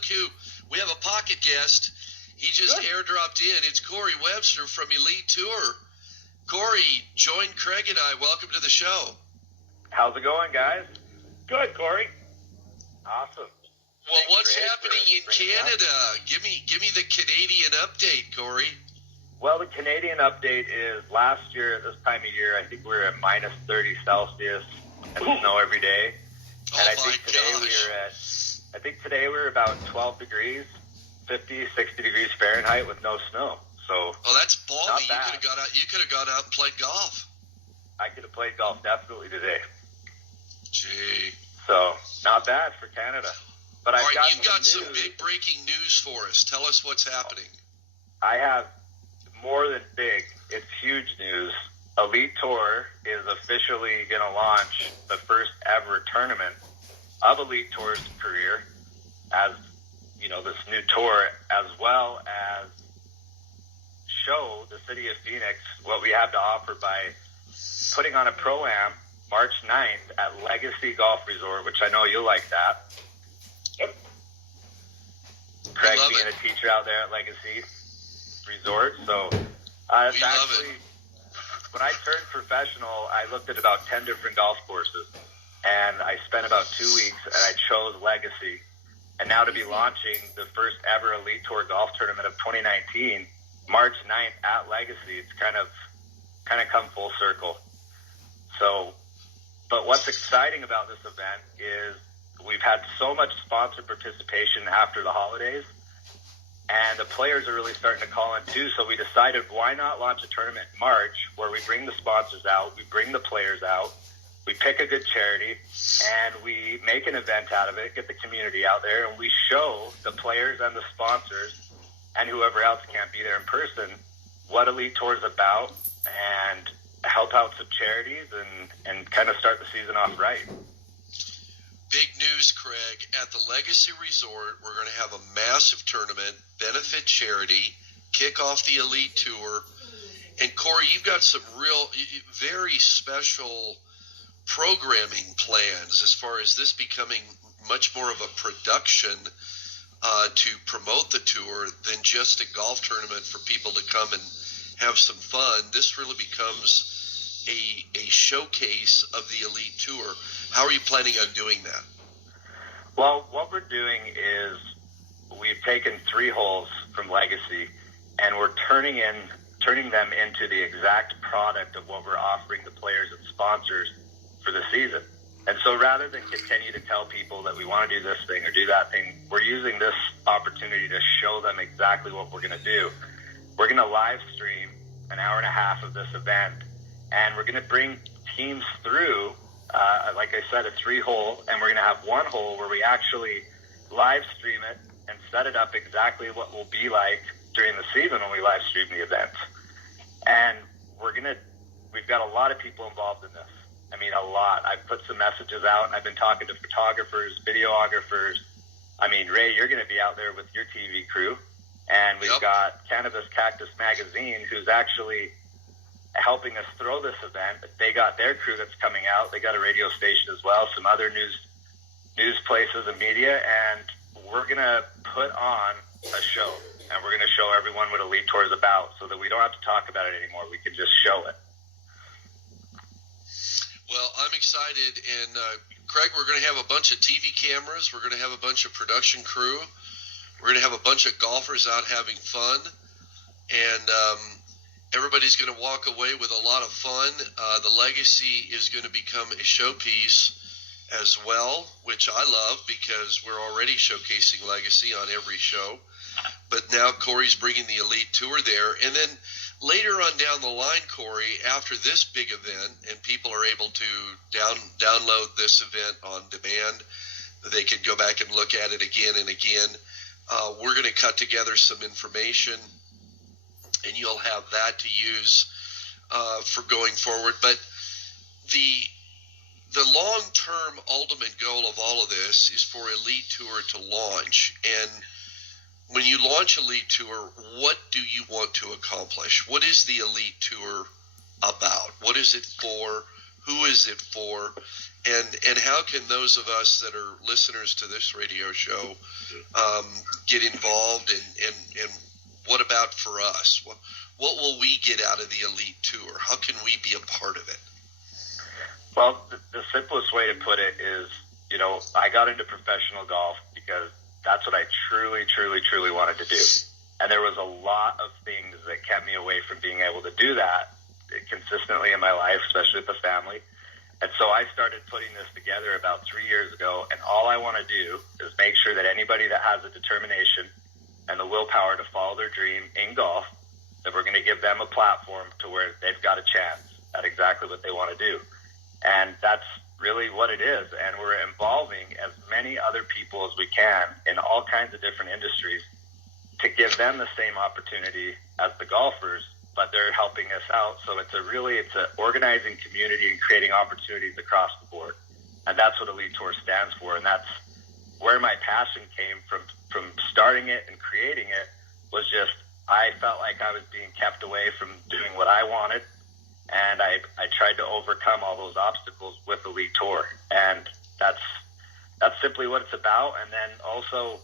look who we have a pocket guest. He just airdropped in. It's Corry Webster from Elite Tour. Corry, join Craig and I. Welcome to the show. How's it going, guys? Good, Corry. Awesome. Well, what's happening in Canada? Give me the Canadian update, Corry. Well, the Canadian update is last year at this time of year, I think we were at minus 30 Celsius and snow every day. And I think today we were about 12 degrees, 50, 60 degrees Fahrenheit with no snow. So, that's balmy. You could have gone out and played golf. I could have played golf definitely today. Gee. So, not bad for Canada. But all right, you've got some big breaking news for us. Tell us what's happening. I have more than big. It's huge news. Elite Tour is officially going to launch the first ever tournament of Elite Tour's career as, this new tour, as well as show the city of Phoenix what we have to offer by putting on a Pro-Am March 9th at Legacy Golf Resort, which I know you'll like that. Yep. Craig being a teacher out there at Legacy Resort. So it's actually, when I turned professional, I looked at about 10 different golf courses, and I spent about 2 weeks, and I chose Legacy. And now to be launching the first ever Elite Tour golf tournament of 2019, March 9th at Legacy, it's kind of come full circle. So, but what's exciting about this event is we've had so much sponsor participation after the holidays, and the players are really starting to call in too. So we decided, why not launch a tournament in March where we bring the sponsors out, we bring the players out, we pick a good charity, and we make an event out of it, get the community out there, and we show the players and the sponsors and whoever else can't be there in person what Elite Tour is about, and help out some charities and kind of start the season off right. Big news, Craig. At the Legacy Resort, we're going to have a massive tournament, benefit charity, kick off the Elite Tour. And, Corry, you've got some very special programming plans as far as this becoming much more of a production to promote the tour than just a golf tournament for people to come and have some fun. This really becomes a showcase of the Elite Tour. How are you planning on doing that? Well, what we're doing is we've taken 3 holes from Legacy, and we're turning them into the exact product of what we're offering the players and sponsors for the season. And so rather than continue to tell people that we want to do this thing or do that thing, we're using this opportunity to show them exactly what we're going to do. We're going to live stream an hour and a half of this event, and we're going to bring teams through, like I said, a 3-hole, and we're going to have 1 hole where we actually live stream it and set it up exactly what will be like during the season when we live stream the event. And we've got a lot of people involved in this. I mean, a lot. I've put some messages out, and I've been talking to photographers, videographers. I mean, Ray, you're going to be out there with your TV crew. And we've got Cannabis Cactus Magazine, who's actually helping us throw this event. They got their crew that's coming out. They got a radio station as well, some other news places and media, and we're going to put on a show. And we're going to show everyone what Elite Tour is about so that we don't have to talk about it anymore. We can just show it. Well, I'm excited, and Craig, we're going to have a bunch of TV cameras. We're going to have a bunch of production crew. We're going to have a bunch of golfers out having fun, and everybody's going to walk away with a lot of fun. The Legacy is going to become a showpiece as well, which I love because we're already showcasing Legacy on every show. But now Corry's bringing the Elite Tour there, and then later on down the line, Corry, after this big event, and people are able to download this event on demand, they can go back and look at it again and again. We're going to cut together some information, and you'll have that to use for going forward. But the long-term ultimate goal of all of this is for Elite Tour to launch. And when you launch Elite Tour, what do you want to accomplish? What is the Elite Tour about? What is it for? Who is it for? And how can those of us that are listeners to this radio show get involved? And what about for us? What will we get out of the Elite Tour? How can we be a part of it? Well, the simplest way to put it is, I got into professional golf because that's what I truly, truly, truly wanted to do. And there was a lot of things that kept me away from being able to do that consistently in my life, especially with the family. And so I started putting this together about 3 years ago, and all I want to do is make sure that anybody that has the determination and the willpower to follow their dream in golf, that we're going to give them a platform to where they've got a chance at exactly what they want to do. And that's really what it is. And we're involving as many other people as we can in all kinds of different industries to give them the same opportunity as the golfers, but they're helping us out. So it's an organizing community and creating opportunities across the board. And that's what Elite Tour stands for. And that's where my passion came from starting it and creating it, was just, I felt like I was being kept away from doing what I wanted. And I tried to overcome all those obstacles with Elite Tour. And that's simply what it's about. And then also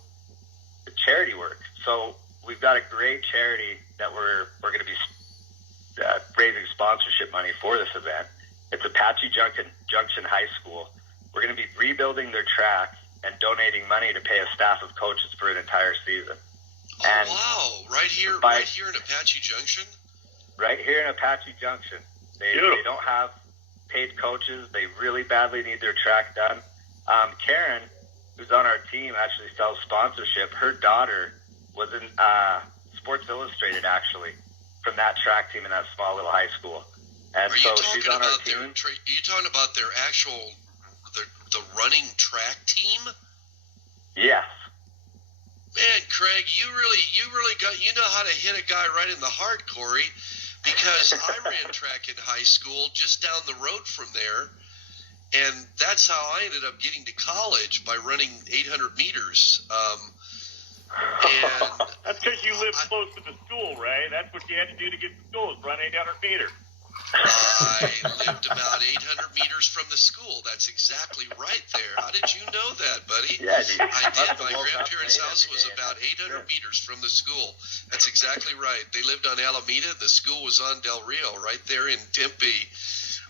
the charity work. So we've got a great charity that we're going to be raising sponsorship money for this event. It's Apache Junction High School. We're going to be rebuilding their track and donating money to pay a staff of coaches for an entire season. Oh, and wow. Right here in Apache Junction? Right here in Apache Junction. They don't have paid coaches. They really badly need their track done. Karen, who's on our team, actually sells sponsorship. Her daughter was in Sports Illustrated, actually, from that track team in that small little high school. And so she's on our team. Are you talking about their actual, the running track team? Yes. Man, Craig, you really got, you know how to hit a guy right in the heart, Corey, because I ran track in high school just down the road from there, and that's how I ended up getting to college, by running 800 meters. And that's because you live close to the school, right? That's what you had to do to get to school, is run 800 meters. I lived about 800 meters from the school. That's exactly right there. How did you know that, buddy? Yeah, I did. My grandparents' house was about 800 meters from the school. That's exactly right. They lived on Alameda. The school was on Del Rio, right there in Tempe.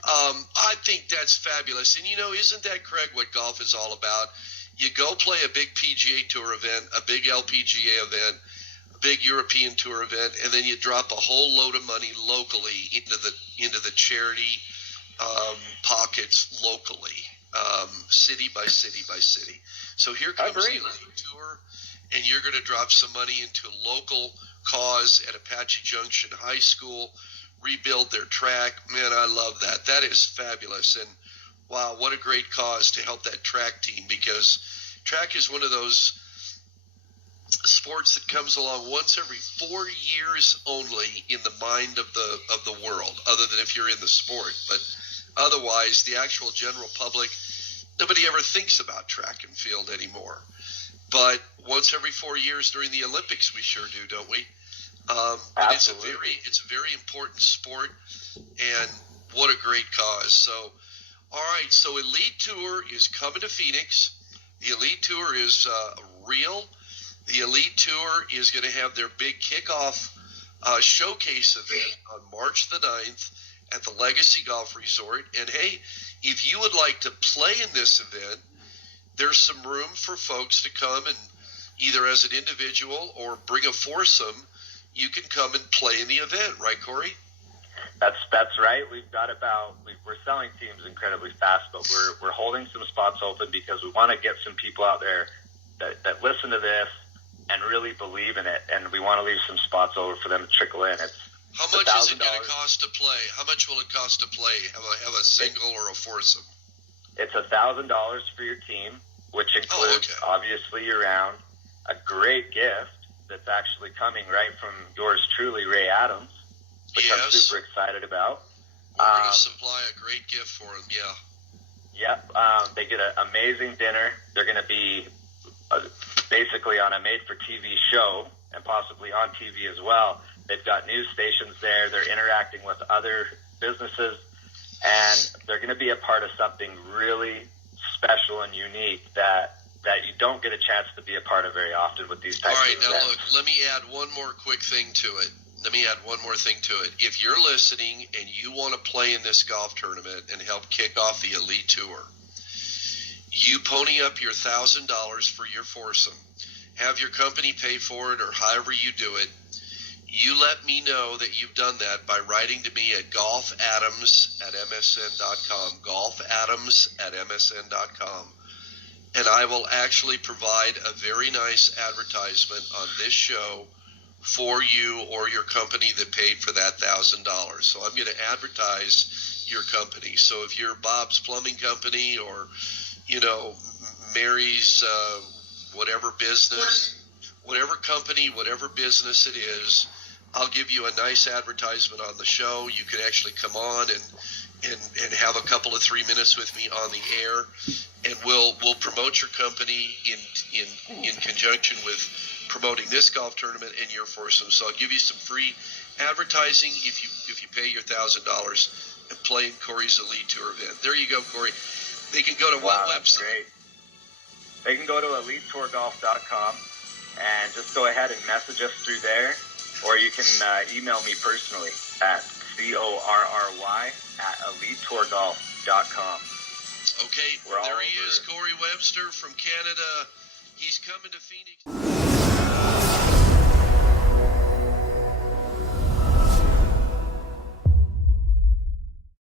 I think that's fabulous. And, isn't that, Craig, what golf is all about? You go play a big PGA Tour event, a big LPGA event, a big European Tour event, and then you drop a whole load of money locally into the charity pockets locally, city by city by city. So here comes the Elite Tour, and you're going to drop some money into a local cause at Apache Junction High School, rebuild their track. Man, I love that. That is fabulous. And wow, what a great cause to help that track team, because track is one of those sports that comes along once every 4 years only in the mind of the world, other than if you're in the sport. But otherwise, the actual general public, nobody ever thinks about track and field anymore. But once every 4 years during the Olympics, we sure do, don't we? But it's a very important sport, and what a great cause. So, all right, so Elite Tour is coming to Phoenix. The Elite Tour is real. The Elite Tour is going to have their big kickoff showcase event on March the 9th at the Legacy Golf Resort. And, hey, if you would like to play in this event, there's some room for folks to come and either as an individual or bring a foursome. You can come and play in the event, right, Corey? That's right. We're selling teams incredibly fast, but we're holding some spots open because we want to get some people out there that listen to this and really believe in it, and we want to leave some spots over for them to trickle in. How much is it going to cost to play? How much will it cost to play? Have a single or a foursome? It's $1,000 for your team, which includes obviously year-round, a great gift that's actually coming right from yours truly, Ray Adams, which I'm super excited about. We're going to supply a great gift for them, Yep. They get an amazing dinner. They're going to be basically on a made-for-TV show and possibly on TV as well. They've got news stations there. They're interacting with other businesses. and they're going to be a part of something really special and unique that you don't get a chance to be a part of very often with these types All right, of now events. look, let me add one more quick thing to it. If you're listening and you want to play in this golf tournament and help kick off the Elite Tour, you pony up your $1,000 for your foursome. Have your company pay for it or however you do it. You let me know that you've done that by writing to me at golfadams@msn.com, golfadams@msn.com, and I will actually provide a very nice advertisement on this show for you or your company that paid for that $1,000. So I'm going to advertise your company. So if you're Bob's Plumbing Company or, Mary's whatever business, whatever company, whatever business it is, I'll give you a nice advertisement on the show. You can actually come on and have a couple of 3 minutes with me on the air, and we'll promote your company in conjunction with promoting this golf tournament and your foursome. So I'll give you some free advertising if you pay your $1,000 and play in Corry's Elite Tour event. There you go, Corry. They can go to what website? Great. They can go to elitetourgolf.com and just go ahead and message us through there, or you can email me personally at corry@elitetourgolf.com. Okay, there he is, Corry Webster from Canada. He's coming to Phoenix.